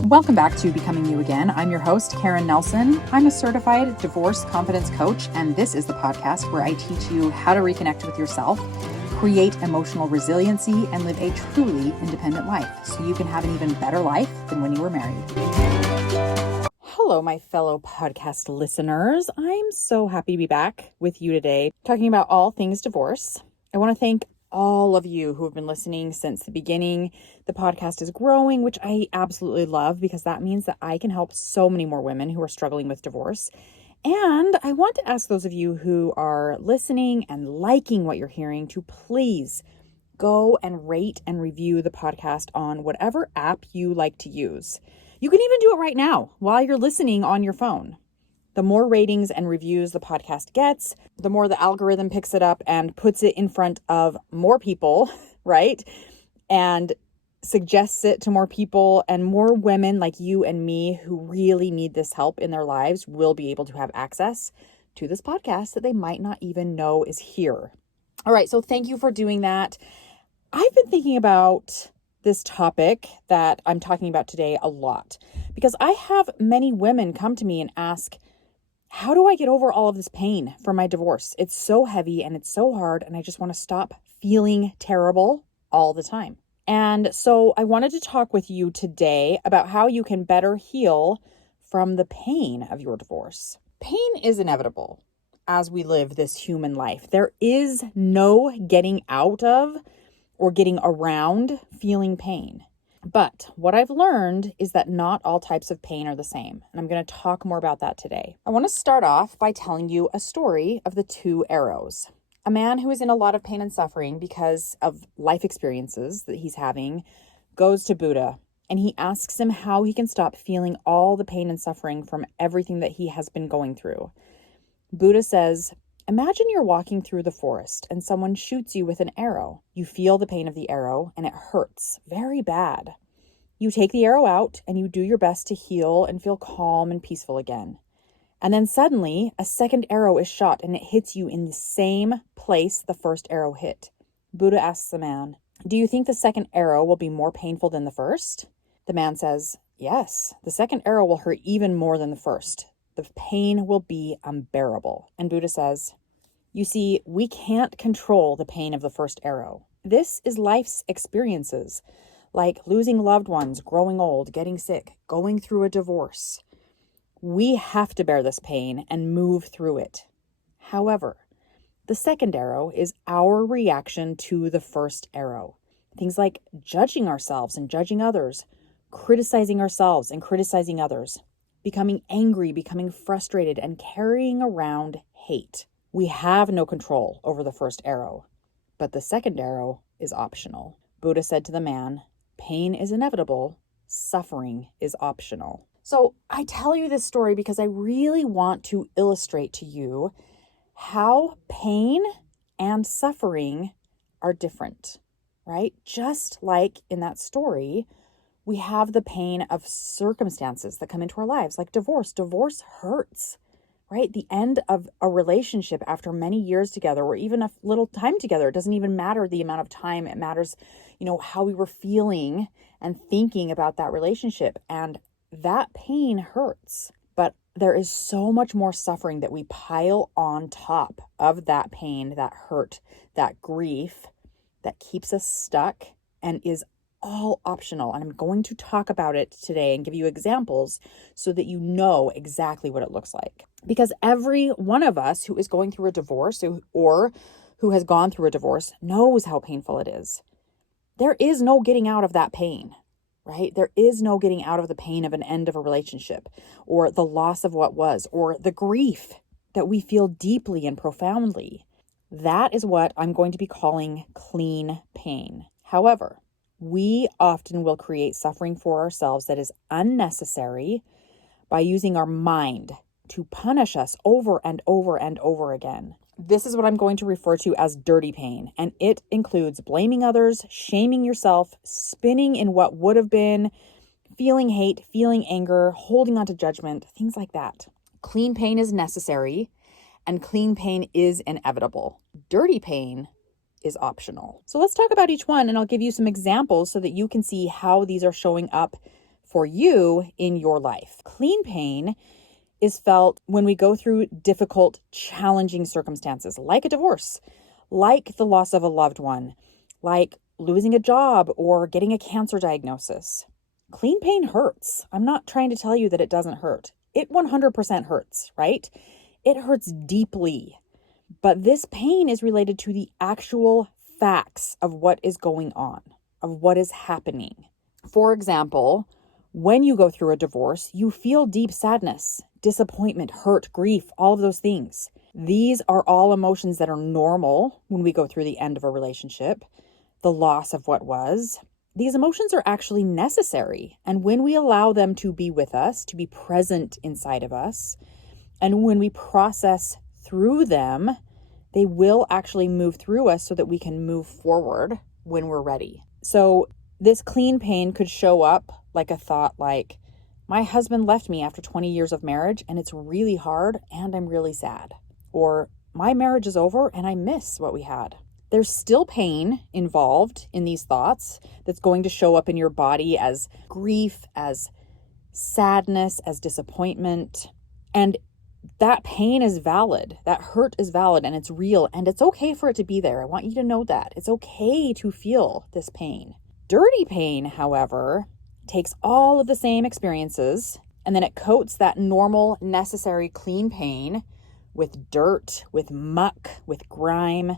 Welcome back to Becoming You Again. I'm your host, Karen Nelson. I'm a certified divorce confidence coach, and this is the podcast where I teach you how to reconnect with yourself, create emotional resiliency, and live a truly independent life so you can have an even better life than when you were married. Hello, my fellow podcast listeners. I'm so happy to be back with you today, talking about all things divorce. I want to thank all of you who have been listening since the beginning. The podcast is growing, which I absolutely love because that means that I can help so many more women who are struggling with divorce. And I want to ask those of you who are listening and liking what you're hearing to please go and rate and review the podcast on whatever app you like to use. You can even do it right now while you're listening on your phone. The more ratings and reviews the podcast gets, the more the algorithm picks it up and puts it in front of more people, right? And suggests it to more people, and more women like you and me who really need this help in their lives will be able to have access to this podcast that they might not even know is here. All right, so thank you for doing that. I've been thinking about this topic that I'm talking about today a lot because I have many women come to me and ask, how do I get over all of this pain from my divorce? It's so heavy and it's so hard, and I just want to stop feeling terrible all the time. And so I wanted to talk with you today about how you can better heal from the pain of your divorce. Pain is inevitable as we live this human life. There is no getting out of or getting around feeling pain. But what I've learned is that not all types of pain are the same. And I'm going to talk more about that today. I want to start off by telling you a story of the two arrows. A man who is in a lot of pain and suffering because of life experiences that he's having goes to Buddha, and he asks him how he can stop feeling all the pain and suffering from everything that he has been going through. Buddha says, imagine you're walking through the forest and someone shoots you with an arrow. You feel the pain of the arrow and it hurts very bad. You take the arrow out and you do your best to heal and feel calm and peaceful again. And then suddenly a second arrow is shot and it hits you in the same place the first arrow hit. Buddha asks the man, do you think the second arrow will be more painful than the first? The man says, yes, the second arrow will hurt even more than the first. The pain will be unbearable. And Buddha says, you see, we can't control the pain of the first arrow. This is life's experiences, like losing loved ones, growing old, getting sick, going through a divorce. We have to bear this pain and move through it. However, the second arrow is our reaction to the first arrow. Things like judging ourselves and judging others, criticizing ourselves and criticizing others, becoming angry, becoming frustrated, and carrying around hate. We have no control over the first arrow, but the second arrow is optional. Buddha said to the man, pain is inevitable, suffering is optional. So I tell you this story because I really want to illustrate to you how pain and suffering are different, right? Just like in that story, we have the pain of circumstances that come into our lives, like divorce. Divorce hurts, right? The end of a relationship after many years together, or even a little time together. It doesn't even matter the amount of time. It matters, how we were feeling and thinking about that relationship. And that pain hurts. But there is so much more suffering that we pile on top of that pain, that hurt, that grief that keeps us stuck and is all optional. And I'm going to talk about it today and give you examples so that you know exactly what it looks like. Because every one of us who is going through a divorce or who has gone through a divorce knows how painful it is. There is no getting out of that pain, right? There is no getting out of the pain of an end of a relationship or the loss of what was or the grief that we feel deeply and profoundly. That is what I'm going to be calling clean pain. However, we often will create suffering for ourselves that is unnecessary by using our mind to punish us over and over and over again. This is what I'm going to refer to as dirty pain, and it includes blaming others, shaming yourself, spinning in what would have been, feeling hate, feeling anger, holding on to judgment, things like that. Clean pain is necessary, and clean pain is inevitable. Dirty pain is optional. So let's talk about each one, and I'll give you some examples so that you can see how these are showing up for you in your life. Clean pain is felt when we go through difficult, challenging circumstances, like a divorce, like the loss of a loved one, like losing a job or getting a cancer diagnosis. Clean pain hurts. I'm not trying to tell you that it doesn't hurt. It 100% hurts, right? It hurts deeply. But this pain is related to the actual facts of what is going on, of what is happening. For example, when you go through a divorce, you feel deep sadness, disappointment, hurt, grief, all of those things. These are all emotions that are normal when we go through the end of a relationship, the loss of what was. These emotions are actually necessary. And when we allow them to be with us, to be present inside of us, and when we process through them, they will actually move through us so that we can move forward when we're ready. So this clean pain could show up like a thought like, my husband left me after 20 years of marriage and it's really hard and I'm really sad. Or my marriage is over and I miss what we had. There's still pain involved in these thoughts that's going to show up in your body as grief, as sadness, as disappointment. And that pain is valid. That hurt is valid and it's real and it's okay for it to be there. I want you to know that. It's okay to feel this pain. Dirty pain, however, takes all of the same experiences and then it coats that normal, necessary, clean pain with dirt, with muck, with grime.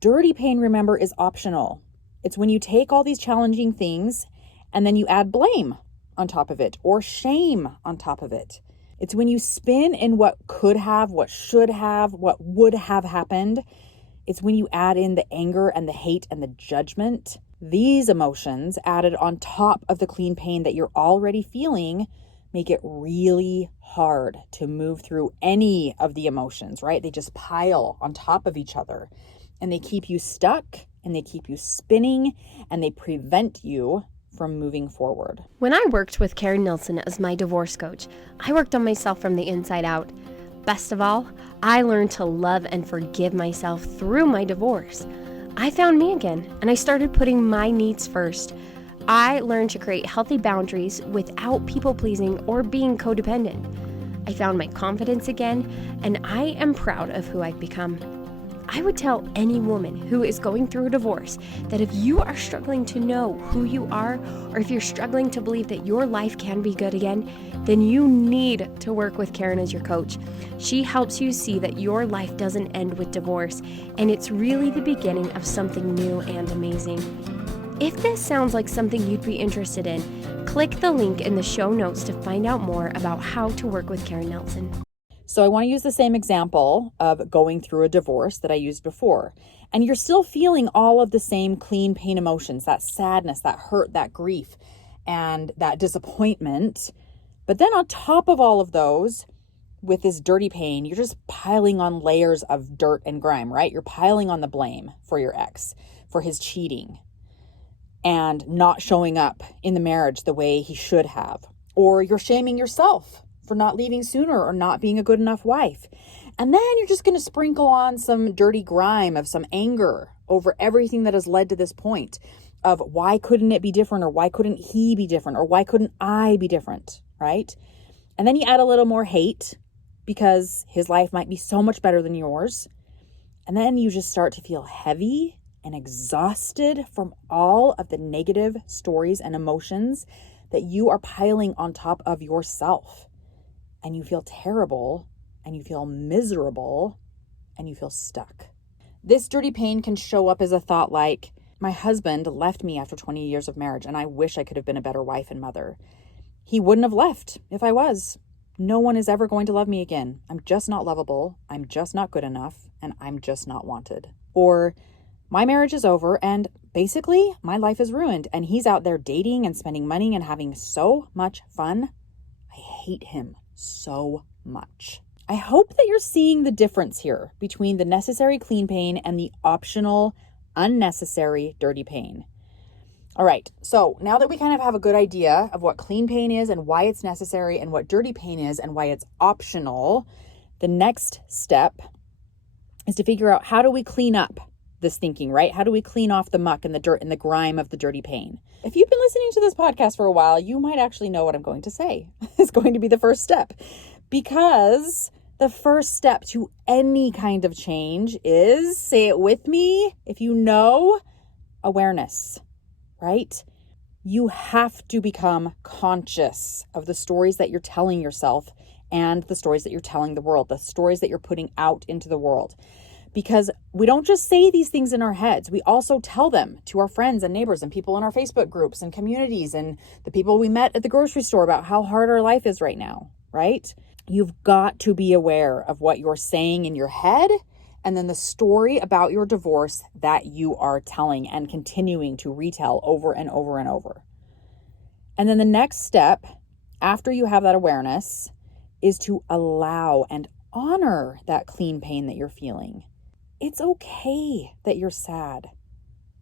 Dirty pain, remember, is optional. It's when you take all these challenging things and then you add blame on top of it or shame on top of it. It's when you spin in what could have, what should have, what would have happened. It's when you add in the anger and the hate and the judgment. These emotions added on top of the clean pain that you're already feeling make it really hard to move through any of the emotions, right? They just pile on top of each other and they keep you stuck and they keep you spinning and they prevent you from moving forward. When I worked with Karen Nelson as my divorce coach, I worked on myself from the inside out. Best of all, I learned to love and forgive myself through my divorce. I found me again, and I started putting my needs first. I learned to create healthy boundaries without people-pleasing or being codependent. I found my confidence again, and I am proud of who I've become. I would tell any woman who is going through a divorce that if you are struggling to know who you are, or if you're struggling to believe that your life can be good again, then you need to work with Karen as your coach. She helps you see that your life doesn't end with divorce, and it's really the beginning of something new and amazing. If this sounds like something you'd be interested in, click the link in the show notes to find out more about how to work with Karen Nelson. So I want to use the same example of going through a divorce that I used before. And you're still feeling all of the same clean pain emotions, that sadness, that hurt, that grief, and that disappointment. But then on top of all of those, with this dirty pain, you're just piling on layers of dirt and grime, right? You're piling on the blame for your ex, for his cheating and not showing up in the marriage the way he should have. Or you're shaming yourself for not leaving sooner or not being a good enough wife. And then you're just going to sprinkle on some dirty grime of some anger over everything that has led to this point of why couldn't it be different, or why couldn't he be different, or why couldn't I be different, right? And then you add a little more hate because his life might be so much better than yours. And then you just start to feel heavy and exhausted from all of the negative stories and emotions that you are piling on top of yourself. And you feel terrible, and you feel miserable, and you feel stuck. This dirty pain can show up as a thought like, my husband left me after 20 years of marriage, and I wish I could have been a better wife and mother. He wouldn't have left if I was. No one is ever going to love me again. I'm just not lovable. I'm just not good enough, and I'm just not wanted. Or, my marriage is over, and basically, my life is ruined, and he's out there dating and spending money and having so much fun. I hate him so much. I hope that you're seeing the difference here between the necessary clean pain and the optional, unnecessary dirty pain. All right, so now that we kind of have a good idea of what clean pain is and why it's necessary and what dirty pain is and why it's optional, the next step is to figure out, how do we clean up this thinking, right? How do we clean off the muck and the dirt and the grime of the dirty pain? If you've been listening to this podcast for a while, you might actually know what I'm going to say. It's going to be the first step, because the first step to any kind of change is, say it with me, if you know, awareness, right? You have to become conscious of the stories that you're telling yourself and the stories that you're telling the world, the stories that you're putting out into the world. Because we don't just say these things in our heads. We also tell them to our friends and neighbors and people in our Facebook groups and communities and the people we met at the grocery store about how hard our life is right now, right? You've got to be aware of what you're saying in your head and then the story about your divorce that you are telling and continuing to retell over and over and over. And then the next step, after you have that awareness, is to allow and honor that clean pain that you're feeling. It's okay that you're sad.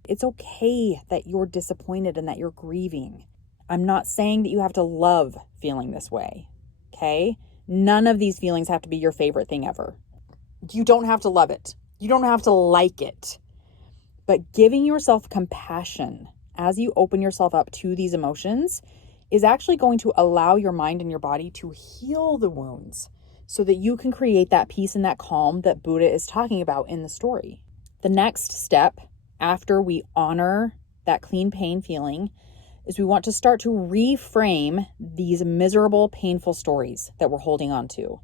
It's okay that you're disappointed and that you're grieving. I'm not saying that you have to love feeling this way, okay? None of these feelings have to be your favorite thing ever. You don't have to love it. You don't have to like it. But giving yourself compassion as you open yourself up to these emotions is actually going to allow your mind and your body to heal the wounds so that you can create that peace and that calm that Buddha is talking about in the story. The next step after we honor that clean pain feeling is we want to start to reframe these miserable, painful stories that we're holding on to.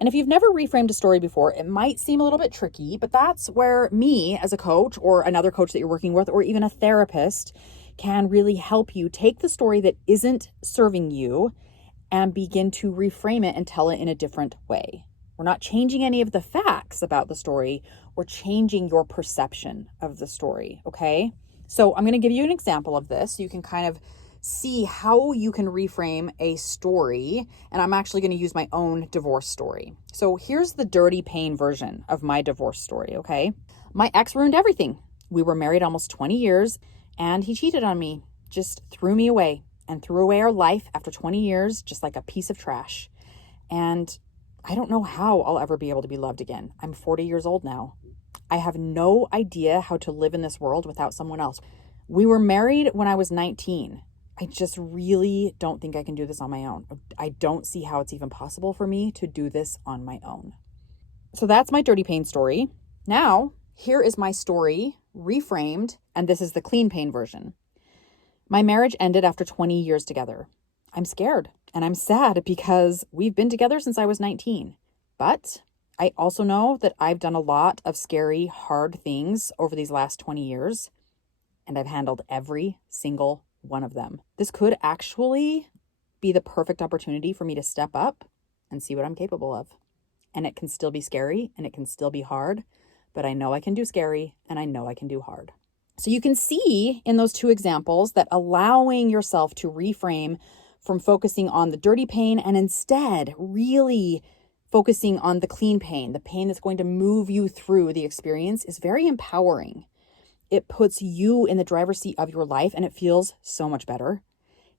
And if you've never reframed a story before, it might seem a little bit tricky, but that's where me as a coach or another coach that you're working with or even a therapist can really help you take the story that isn't serving you and begin to reframe it and tell it in a different way. We're not changing any of the facts about the story. We're changing your perception of the story, okay? So I'm going to give you an example of this. You can kind of see how you can reframe a story. And I'm actually going to use my own divorce story. So here's the dirty pain version of my divorce story, okay? My ex ruined everything. We were married almost 20 years and he cheated on me, just threw me away. And threw away our life after 20 years, just like a piece of trash. And I don't know how I'll ever be able to be loved again. I'm 40 years old now. I have no idea how to live in this world without someone else. We were married when I was 19. I just really don't think I can do this on my own. I don't see how it's even possible for me to do this on my own. So that's my dirty pain story. Now, here is my story reframed, and this is the clean pain version. My marriage ended after 20 years together. I'm scared and I'm sad because we've been together since I was 19. But I also know that I've done a lot of scary, hard things over these last 20 years, and I've handled every single one of them. This could actually be the perfect opportunity for me to step up and see what I'm capable of. And it can still be scary and it can still be hard, but I know I can do scary and I know I can do hard. So you can see in those two examples that allowing yourself to reframe from focusing on the dirty pain and instead really focusing on the clean pain, the pain that's going to move you through the experience, is very empowering. It puts you in the driver's seat of your life and it feels so much better.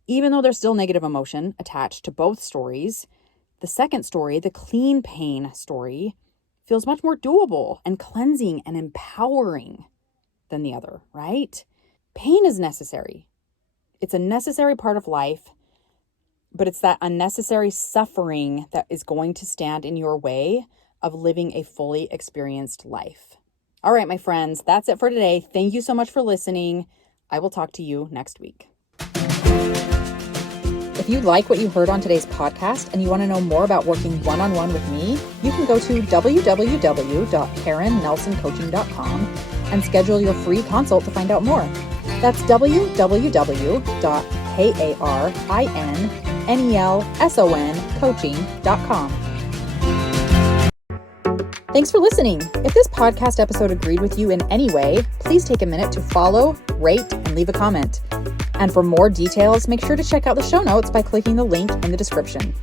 Even though there's still negative emotion attached to both stories, the second story, the clean pain story, feels much more doable and cleansing and empowering than the other, right? Pain is necessary. It's a necessary part of life, but it's that unnecessary suffering that is going to stand in your way of living a fully experienced life. All right, my friends, that's it for today. Thank you so much for listening. I will talk to you next week. If you like what you heard on today's podcast and you want to know more about working one-on-one with me, you can go to www.karennelsoncoaching.com and schedule your free consult to find out more. That's www.karennelsoncoaching.com. Thanks for listening. If this podcast episode agreed with you in any way, please take a minute to follow, rate, and leave a comment. And for more details, make sure to check out the show notes by clicking the link in the description.